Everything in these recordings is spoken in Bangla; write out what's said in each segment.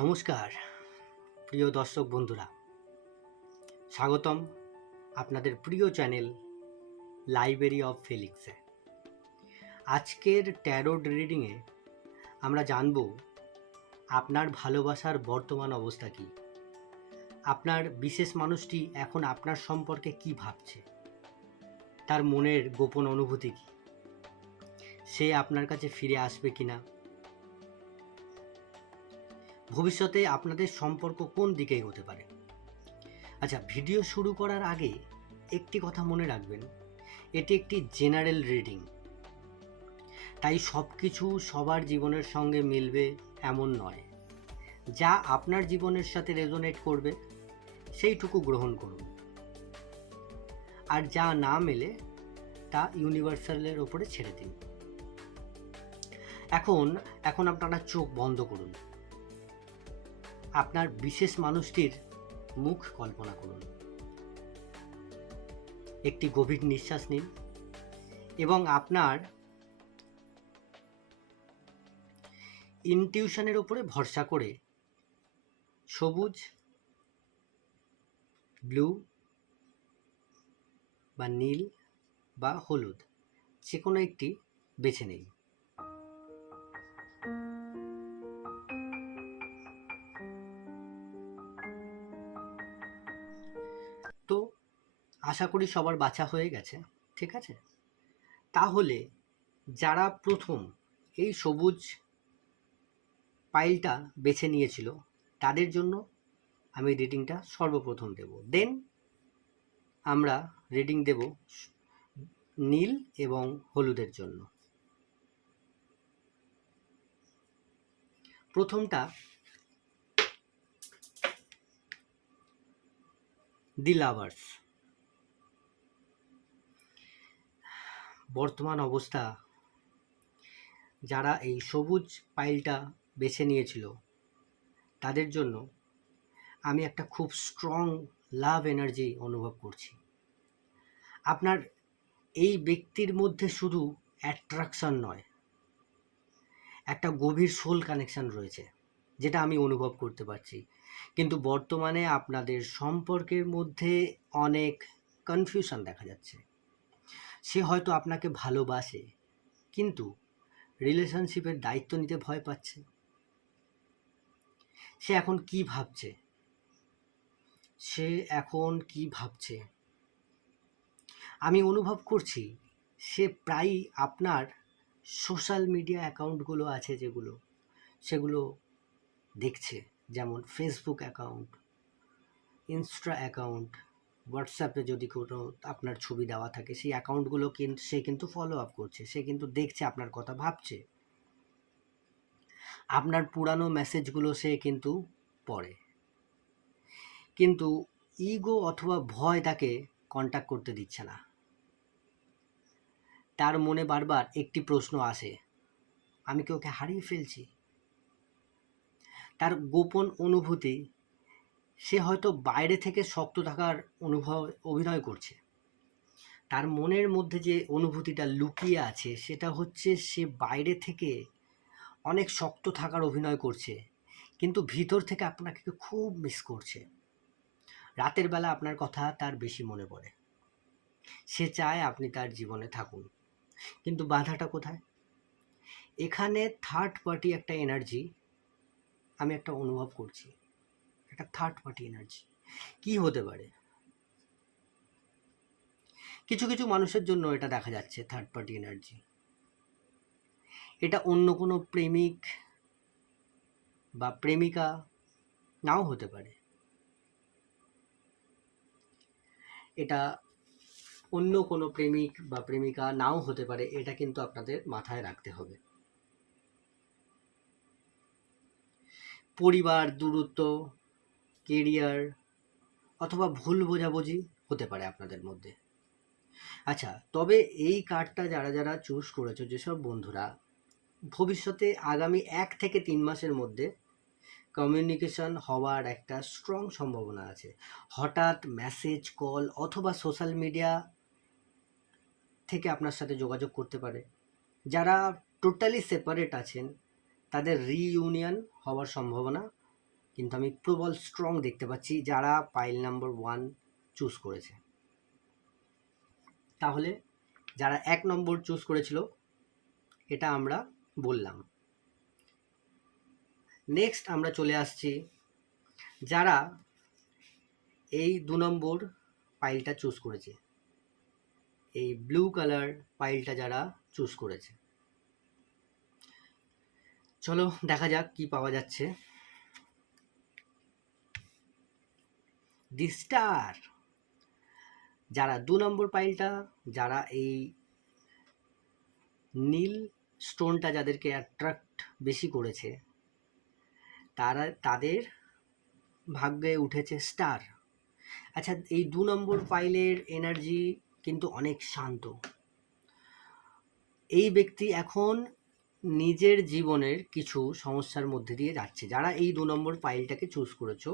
নমস্কার প্রিয় দর্শক বন্ধুরা, স্বাগতম আপনাদের প্রিয় চ্যানেল লাইব্রেরি অফ ফেলিক্সে। আজকের ট্যারোট রিডিংয়ে আমরা জানব আপনার ভালোবাসার বর্তমান অবস্থা কী, আপনার বিশেষ মানুষটি এখন আপনার সম্পর্কে কি ভাবছে, তার মনের গোপন অনুভূতি কী, সে আপনার কাছে ফিরে আসবে কিনা, ভবিষ্যতে আপনাদের সম্পর্ক কোন দিকে এগোতে পারে। আচ্ছা, ভিডিও শুরু করার আগে একটি কথা মনে রাখবেন, এটি একটি জেনারেল রিডিং, তাই সব কিছু সবার জীবনের সঙ্গে মিলবে এমন নয়। যা আপনার জীবনের সাথে রেজোনেট করবে সেইটুকু গ্রহণ করুন, আর যা না মেলে তা ইউনিভার্সালের ওপরে ছেড়ে দিন। এখন আপনারা চোখ বন্ধ করুন, আপনার বিশেষ মানুষটির মুখ কল্পনা করুন, একটি গভীর নিঃশ্বাস নিন এবং আপনার ইনটিউশনের উপরে ভরসা করে সবুজ, ব্লু বা নীল বা হলুদ যে কোনো একটি বেছে নিন। তো আশা করি সবার বাছা হয়ে গেছে, ঠিক আছে? তাহলে যারা প্রথম এই সবুজ পাইলটা বেছে নিয়েছিল তাদের জন্য আমি রিডিংটা সর্বপ্রথম দেব, দেন আমরা রিডিং দেব নীল এবং হলুদের জন্য। প্রথমটা দি লাভার্স। বর্তমান অবস্থা, যারা এই সবুজ পাইলটা বেছে নিয়েছিল তাদের জন্য আমি একটা খুব স্ট্রং লাভ এনার্জি অনুভব করছি। আপনার এই ব্যক্তির মধ্যে শুধু অ্যাট্রাকশন নয়, একটা গভীর সোল কানেকশন রয়েছে, যেটা আমি অনুভব করতে পারছি। কিন্তু বর্তমানে আপনাদের সম্পর্কের মধ্যে অনেক কনফিউশন দেখা যাচ্ছে। সে হয়তো আপনাকে ভালোবাসে, কিন্তু রিলেশনশিপের দায়িত্ব নিতে ভয় পাচ্ছে। সে এখন কি ভাবছে আমি অনুভব করছি সে প্রায়ই আপনার সোশ্যাল মিডিয়া অ্যাকাউন্টগুলো আছে সেগুলো দেখছে, যেমন ফেসবুক অ্যাকাউন্ট, ইনস্টা অ্যাকাউন্ট, হোয়াটসঅ্যাপে যদি কোনো আপনার ছবি দেওয়া থাকে সেই অ্যাকাউন্টগুলো সে কিন্তু ফলো আপ করছে, সে কিন্তু দেখছে, আপনার কথা ভাবছে, আপনার পুরানো মেসেজগুলো সে কিন্তু পড়ে। কিন্তু ইগো অথবা ভয় তাকে কন্ট্যাক্ট করতে দিচ্ছে না। তার মনে বারবার একটি প্রশ্ন আসে, আমি কি ওকে হারিয়ে ফেলছি? তার গোপন অনুভূতি, সে হয়তো বাইরে থেকে শক্ত থাকার অভিনয় করছে। তার মনের মধ্যে যে অনুভূতিটা লুকিয়ে আছে সেটা হচ্ছে সে বাইরে থেকে অনেক শক্ত থাকার অভিনয় করছে, কিন্তু ভিতর থেকে আপনাকে খুব মিস করছে। রাতের বেলা আপনার কথা তার বেশি মনে পড়ে। সে চায় আপনি তার জীবনে থাকুন, কিন্তু বাধাটা কোথায়? এখানে থার্ড পার্টি একটা এনার্জি আমি একটা অনুভব করছি, একটা থার্ড পার্টি এনার্জি। কি হতে পারে? কিছু কিছু মানুষের জন্য এটা দেখা যাচ্ছে থার্ড পার্টি এনার্জি। এটা অন্য কোনো প্রেমিক বা প্রেমিকা নাও হতে পারে, এটা অন্য কোনো প্রেমিক বা প্রেমিকা নাও হতে পারে, এটা কিন্তু আপনাদের মাথায় রাখতে হবে। পরিবার, দূরত্ব, কেরিয়ার অথবা ভুল বোঝাবুঝি হতে পারে আপনাদের মধ্যে। আচ্ছা, তবে এই কার্ডটা যারা যারা চুজ করেছো, যেসব বন্ধুরা, ভবিষ্যতে আগামী 1 থেকে 3 মাসের মধ্যে কমিউনিকেশন হওয়ার একটা স্ট্রং সম্ভাবনা আছে। হঠাৎ মেসেজ, কল অথবা সোশ্যাল মিডিয়া থেকে আপনার সাথে যোগাযোগ করতে পারে। যারা টোটালি সেপারেট আছেন তাদের রিইউনিয়ন হওয়ার সম্ভাবনা কিন্তু আমি প্রবল স্ট্রং দেখতে পাচ্ছি যারা পাইল নাম্বার 1 চুজ করেছে। তাহলে যারা 1 নম্বর চুজ করেছিল এটা আমরা বললাম। নেক্সট আমরা চলে আসছি যারা এই 2 নম্বর পাইলটা চুজ করেছে, এই ব্লু কালার পাইলটা যারা চুজ করেছে। চলো দেখা যাক কি পাওয়া যাচ্ছে। দি স্টার। যারা 2 নম্বর পাইলটা, যারা এই নীল স্টোনটা যাদেরকে অ্যাট্রাক্ট বেশি করেছে, তাদের ভাগ্যে উঠেছে স্টার। আচ্ছা, এই 2 নম্বর পাইলের এনার্জি কিন্তু অনেক শান্ত। এই ব্যক্তি এখন নিজের জীবনের কিছু সমস্যার মধ্যে দিয়ে যাচ্ছে। যারা এই 2 নম্বর পাইলটাকে চুজ করেছো,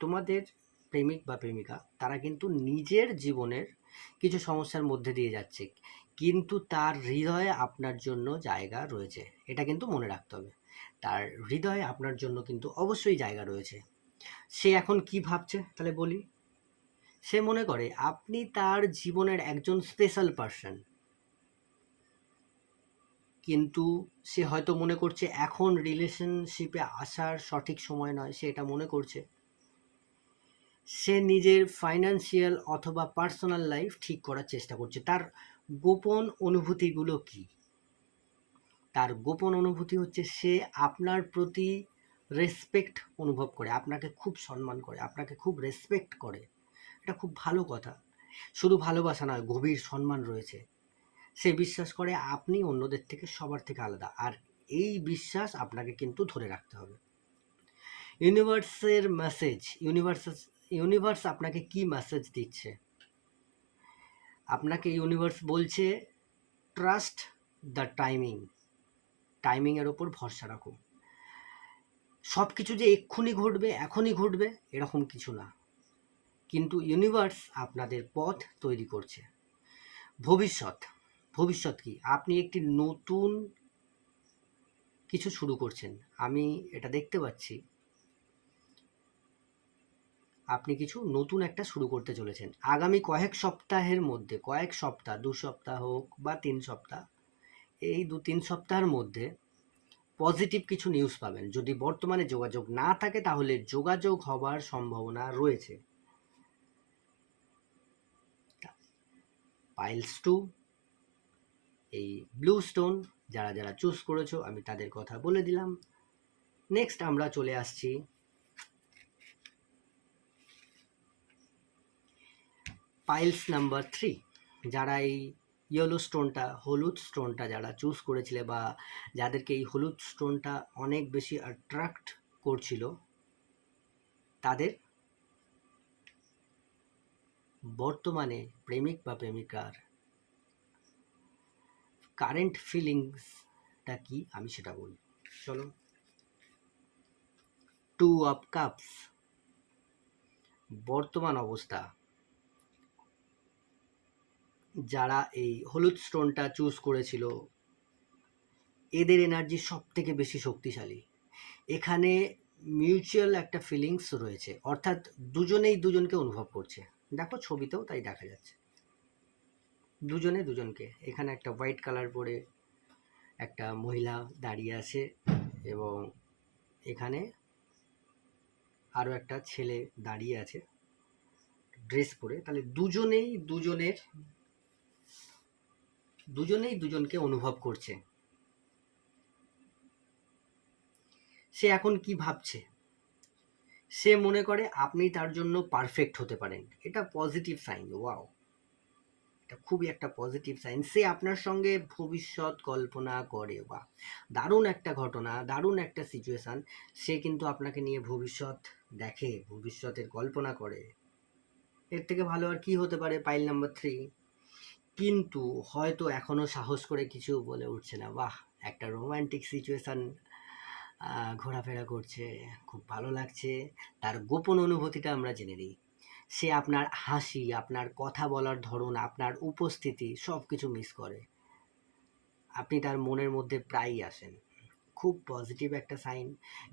তোমাদের প্রেমিক বা প্রেমিকা তারা কিন্তু নিজের জীবনের কিছু সমস্যার মধ্যে দিয়ে যাচ্ছে, কিন্তু তার হৃদয়ে আপনার জন্য জায়গা রয়েছে। এটা কিন্তু মনে রাখতে হবে, তার হৃদয়ে আপনার জন্য কিন্তু অবশ্যই জায়গা রয়েছে। সে এখন কি ভাবছে তাহলে বলি। সে মনে করে আপনি তার জীবনের একজন স্পেশাল পার্সন, কিন্তু সে হয়তো মনে করছে এখন রিলেশনশিপে আসার সঠিক সময় নয়। সে এটা মনে করছে। সে নিজের ফাইন্যান্সিয়াল অথবা পার্সোনাল লাইফ ঠিক করার চেষ্টা করছে। তার গোপন অনুভূতিগুলো কি? তার গোপন অনুভূতি হচ্ছে সে আপনার প্রতি রেসপেক্ট অনুভব করে, আপনাকে খুব সম্মান করে, আপনাকে খুব রেসপেক্ট করে। এটা খুব ভালো কথা। শুধু ভালোবাসা নয়, গভীর সম্মান রয়েছে। সে বিশ্বাস করে আপনি অন্যদের থেকে সবার থেকে আলাদা, আর এই বিশ্বাস আপনাকে কিন্তু ধরে রাখতে হবে। ইউনিভার্সের মেসেজ, ইউনিভার্স আপনাকে কি মেসেজ দিচ্ছে? আপনাকে ইউনিভার্স বলছে ট্রাস্ট দ্য টাইমিং। টাইমিংয়ের ওপর ভরসা রাখুন। সব কিছু যে এক্ষুনি ঘটবে, এখনই ঘটবে, এরকম কিছু না, কিন্তু ইউনিভার্স আপনাদের পথ তৈরি করছে। ভবিষ্যৎ কি? আপনি একটি নতুন কিছু শুরু করছেন। আমি এটা দেখতে পাচ্ছি, আপনি কিছু নতুন একটা শুরু করতে চলেছেন আগামী কয়েক সপ্তাহের মধ্যে। কয়েক সপ্তাহ, 2 সপ্তাহ হোক বা 3 সপ্তাহ, এই 2-3 সপ্তাহের মধ্যে পজিটিভ কিছু নিউজ পাবেন। যদি বর্তমানে যোগাযোগ না থাকে তাহলে যোগাযোগ হবার সম্ভাবনা রয়েছে। পাইলস 2, এই ব্লু স্টোন যারা যারা চুজ করেছো আমি তাদের কথা বলে দিলাম। নেক্সট আমরা চলে আসছি পাইলস নাম্বার 3। যারা এই ইয়েলো স্টোনটা, হলুদ স্টোনটা যারা চুজ করেছিলে, বা যাদেরকে এই হলুদ স্টোনটা অনেক বেশি অ্যাট্রাক্ট করছিল, তাদের বর্তমানে প্রেমিক বা প্রেমিকার কারেন্ট ফিলিংসটা কি আমি সেটা বলি। চলো, 2 অফ কাপস বর্তমান অবস্থা। যারা এই হলুদ স্টোনটা চুজ করেছিল, এদের এনার্জি সব থেকে বেশি শক্তিশালী। এখানে মিউচুয়াল একটা ফিলিংস রয়েছে, অর্থাৎ দুজনেই দুজনকে অনুভব করছে। দেখো ছবিতেও তাই দেখা যাচ্ছে, দুজনে দুজনকে। এখানে একটা হোয়াইট কালার পরে একটা মহিলা দাঁড়িয়ে আছে, এবং এখানে আরও একটা ছেলে দাঁড়িয়ে আছে ড্রেস পরে। তাহলে দুজনেই দুজনকে অনুভব করছে। সে এখন কি ভাবছে? সে মনে করে আপনি তার জন্য পারফেক্ট হতে পারেন। এটা পজিটিভ সাইন। ওয়াও, এটা খুবই একটা পজিটিভ সাইন। সে আপনার সঙ্গে ভবিষ্যৎ কল্পনা করে। বা দারুণ একটা ঘটনা, দারুণ একটা সিচুয়েশান। সে কিন্তু আপনাকে নিয়ে ভবিষ্যৎ দেখে, ভবিষ্যতের কল্পনা করে। এর থেকে ভালো আর কি হতে পারে পাইল নাম্বার 3। কিন্তু হয়তো এখনো সাহস করে কিছু বলে উঠছে না। বাহ, একটা রোমান্টিক সিচুয়েশান ঘোরাফেরা করছে, খুব ভালো লাগছে। তার গোপন অনুভূতিটা আমরা জেনে নিই। সে আপনার হাসি, আপনার কথা বলার ধরন, আপনার উপস্থিতি সব কিছু মিস করে। আপনি তার মনের মধ্যে প্রায়ই আসেন। খুব পজিটিভ একটা সাইন।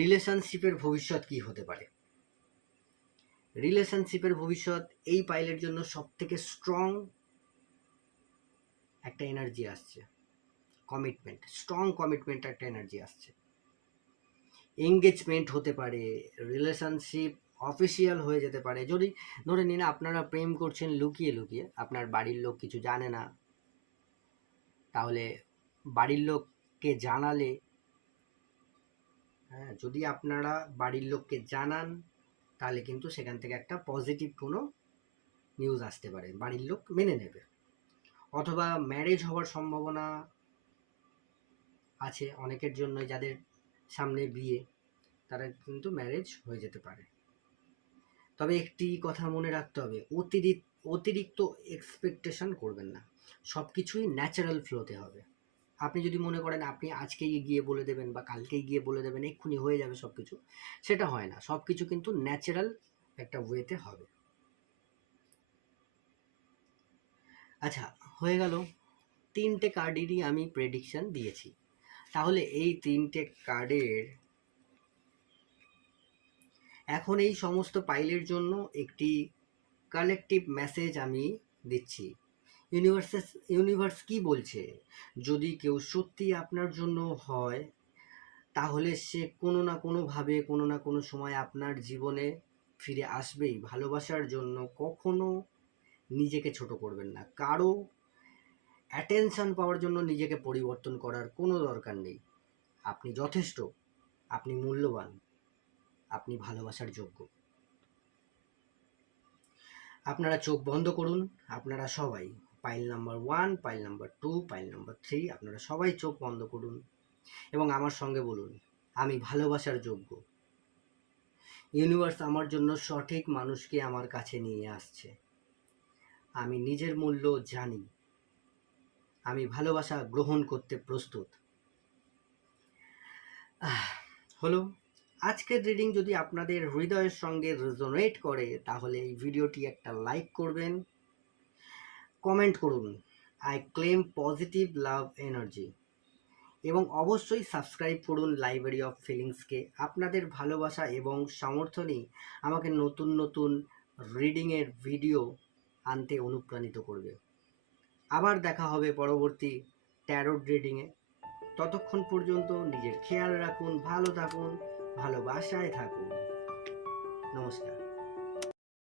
রিলেশনশিপের ভবিষ্যৎ কি হতে পারে? রিলেশনশিপের ভবিষ্যৎ এই পাইলের জন্য সব থেকে স্ট্রং একটা এনার্জি আসছে, কমিটমেন্ট, স্ট্রং কমিটমেন্ট একটা এনার্জি আসছে। এঙ্গেজমেন্ট হতে পারে, রিলেশনশিপ অফিসিয়াল হয়ে যেতে পারে। যদি ধরে নিন আপনারা প্রেম করছেন লুকিয়ে লুকিয়ে, আপনার বাড়ির লোক কিছু জানে না, তাহলে বাড়ির লোককে জানালে, হ্যাঁ, যদি আপনারা বাড়ির লোককে জানান তাহলে কিন্তু সেখান থেকে একটা পজিটিভ কোনো নিউজ আসতে পারে, বাড়ির লোক মেনে নেবে। অথবা ম্যারেজ হওয়ার সম্ভাবনা আছে অনেকের জন্য, যাদের সামনে বিয়ে, তারা কিন্তু ম্যারেজ হয়ে যেতে পারে। তবে একটি কথা মনে রাখতে হবে, অতিরিক্ত এক্সপেকটেশন করবেন না, সব কিছুই ন্যাচারাল ফ্লোতে হবে। আপনি যদি মনে করেন আপনি আজকেই গিয়ে বলে দেবেন বা কালকেই গিয়ে বলে দেবেন, এক্ষুনি হয়ে যাবে সব কিছু, সেটা হয় না। সব কিছু কিন্তু ন্যাচারাল একটা ওয়েতে হবে। আচ্ছা, হয়ে গেল, 3টে কার্ডেরই আমি প্রেডিকশন দিয়েছি। তাহলে এই 3টে কার্ডের এখন এই সমস্ত পাইলের জন্য একটি কালেকটিভ মেসেজ আমি দিচ্ছি। ইউনিভার্স কি বলছে? যদি কেউ সত্যি আপনার জন্য হয়, তাহলে সে কোনো না কোনোভাবে কোনো না কোনো সময় আপনার জীবনে ফিরে আসবেই। ভালোবাসার জন্য কখনো নিজেকে ছোট করবেন না, কারো অ্যাটেনশন পাওয়ার জন্য নিজেকে পরিবর্তন করার কোনো দরকার নেই। আপনি যথেষ্ট, আপনি মূল্যবান, আপনি ভালোবাসার যোগ্য। আপনারা চোখ বন্ধ করুন, আপনারা সবাই, pile number 1, pile number 2, pile number 3, আপনারা সবাই চোখ বন্ধ করুন এবং আমার সঙ্গে বলুন, আমি ভালোবাসার যোগ্য। ইউনিভার্স আমার জন্য সঠিক মানুষকে আমার কাছে নিয়ে আসছে। আমি নিজের মূল্য জানি, আমি ভালোবাসা গ্রহণ করতে প্রস্তুত। হলো আজকের রিডিং। যদি আপনাদের হৃদয়ের সঙ্গে রেজোনেট করে তাহলে এই ভিডিওটি একটা লাইক করবেন, কমেন্ট করুন I claim positive love energy, এবং অবশ্যই সাবস্ক্রাইব করুন লাইব্রেরি অফ ফিলিংসকে। আপনাদের ভালোবাসা এবং সমর্থনই আমাকে নতুন নতুন রিডিংয়ের ভিডিও আনতে অনুপ্রাণিত করবে। আবার দেখা হবে পরবর্তী ট্যারোট রিডিংয়ে। ততক্ষণ পর্যন্ত নিজের খেয়াল রাখুন, ভালো থাকুন, ভালোবাসায় থাকুন। নমস্কার।